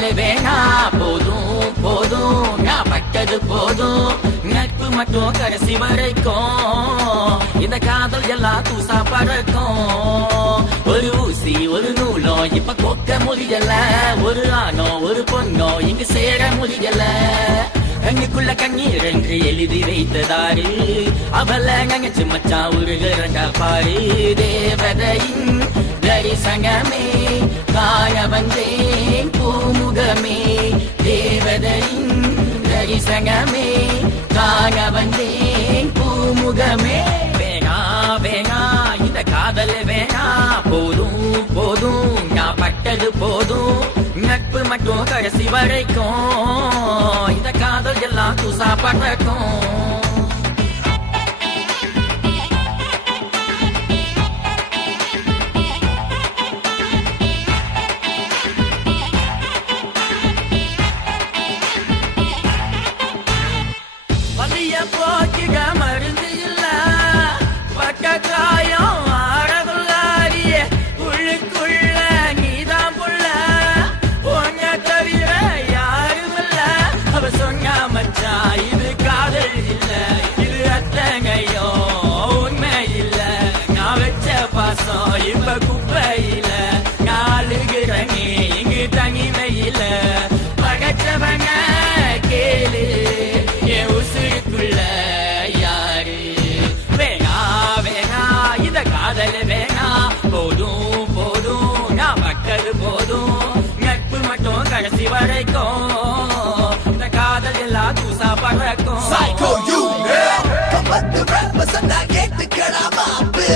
காதல் வேணா போதும் போதும் நான் பட்டது போதும் நட்பு மட்டும் கடைசி வரைக்கும் இந்த காதல் எல்லாம் தூசா பறக்கும் ஒரு ஊசி ஒரு நூலும் இப்ப கொக்க முடியல ஒரு ஆணோ ஒரு பொண்ணோ இங்கு சேர முடியல கண்ணுக்குள்ள கண்ணீர் என்று எழுதி வைத்ததாரு அவள நினைச்சு மச்சான் உருகிறண்டா பாரு தேவதையின் தரிசனமே காண வந்தேன் பூமுகமே தேவதையின் தரிசனமே காண வந்தேன் பூமுகமே வேணா வேணா இந்த காதல் வேணா போதும் போதும் நான் பட்டது போதும் நட்பு மட்டும் கடைசி வரைக்கும் இந்த காதல் எல்லாம் தூசா பறக்கும் போக்கிட மருந்து இல்ல பட்ட காயம் ஆடகுள்ளாரிய உள்ளுக்குள்ள நீதான் புள்ள உன்னை தவிர யாரும் இல்ல அவ சொன்னா மச்சா இது காதல் இல்ல இது அத்தங்கையோ உண்மை இல்ல நான் வச்ச பாசம் இப்ப குப்பையில நாளுகிறனே இங்கு தனிமையில பகச்சவன கேளு என் உசுருக்குள்ள யாரு வேணா வேணா இந்த காதல் வேணா போதும் போதும் நான் பட்டது போதும் நட்பு மட்டும் கடைசி வரைக்கும் இந்த காதல் எல்லாம் தூசா பறக்கும் Psycho you கம்பத்து rappers நான் கேட்டுக்கடா மாப்பு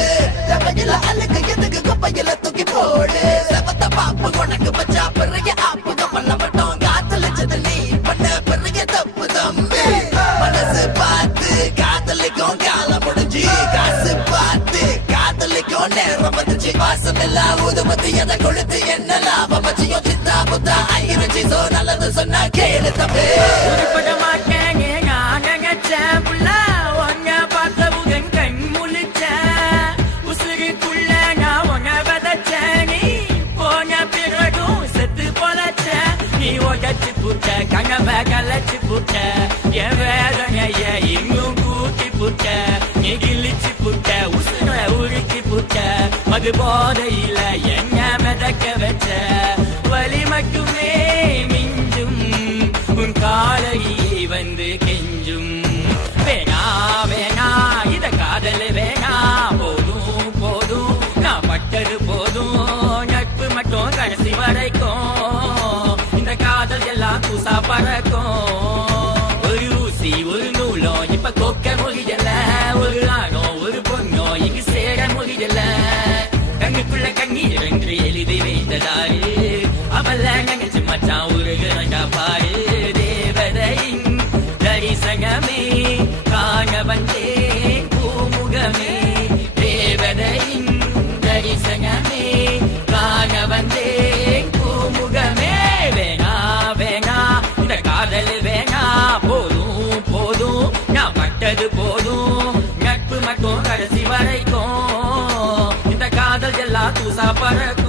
தவையில அழுக்க எதுக்கு குப்பையில தூக்கி போடு செவத்த பாப்பு உனக்கு பச்சா பெரிய ஆப்பு கமல்ல மட்டும் காத்தலிச்சது நீ பண்ண பெரிய தப்பு தம்பி மனசு பார்த்து காதலிக்கும் காலம் முடிஞ்சு காசு பார்த்து காதலிக்கும் நேரம் வந்துச்சு வாசம் எல்லாம் ஊதுமத்தி எதை கொளுத்து என்ன லாபம் வச்சியோ சித்தா புத்தா ஆயிருச்சு சோ நல்லது சொன்னா கேளு தம்பி உருப்பட மாட்டேங்க நான் நினைச்சேன் புள்ள உன்னை பார்த்தவுடன் கண் முழிச்சேன் உசுருக்குள்ள நான் உன்னை விதைச்சேன் நீ போன பிறகும் செத்து பொழைச்சேன் நீ உடச்சு புட்ட கனவை கலைச்சு புட்ட என் வேதனைய இன்னும் கூட்டி புட்ட நீ கிழிச்சு புட்ட உசுர உருக்கி புட்ட மது போதையில என்ன மிதக்க வச்ச வலி மட்டுமே மிஞ்சும் உன் காலையை வந்து கெஞ்சும் வேணா வேணா இத காதல் வேணா போதும் போதும் நான் பட்டது போதும் நட்பு மட்டும் கடைசி வரைக்கும் இந்த காதல் எல்லாம் தூசா பறக்கும் ஒரு ஊசி ஒரு நூலும் இப்ப கொக்க முடியல ஒரு ஆணோ ஒரு பொண்ணோ இங்கு சேர முடியல கண்ணுக்குள்ள கண்ணீர் என்று எழுதி வைத்ததாரு அவள நினைச்சு மச்சான் உருகிறண்டா பாரு தேவதையின் தரிசனமே காண வந்தேன் பூமுகமே தேவதையின் தரிசனமே காண வந்தேன் பூமுகமே வேணா வேணா இந்த காதல் வேணா போதும் போதும் நான் பட்டது போதும் நட்பு மட்டும் கடைசி வரைக்கும் இந்த காதல் எல்லாம் தூசா பறக்கும்